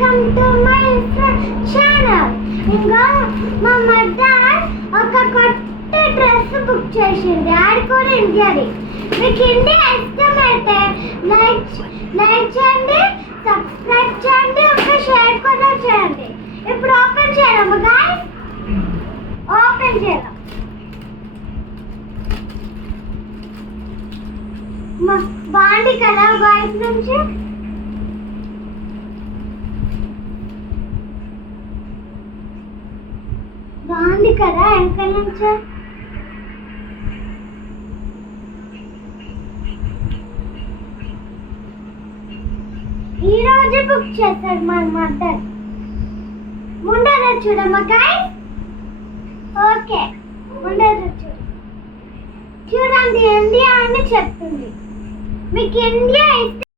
Welcome to my channel. ఇంకా మా mother ఒక కొత్త డ్రెస్ బుక్ చేసింది. అది కూడా ఇండియాది. మీకు ఇండియా ఇష్టమైతే లైక్ చేయండి, సబ్స్క్రైబ్ చేయండి, ఒక షేర్ కూడా చేయండి. ఇప్పుడు ఓపెన్ చేయడం గాయ్స్, ఓపెన్ చేయడం. బాగుంది కదా గాయ్స్. నుంచి బాగుంది కదా వెనకాల నుంచి. ఈ రోజు బుక్ చేశారు మా మదర్. ముందర చూడమ్మా గాయ్స్. ఓకే, ముందర చూడండి. ఇండియా అని చెప్తుంది. మీకు ఇండియా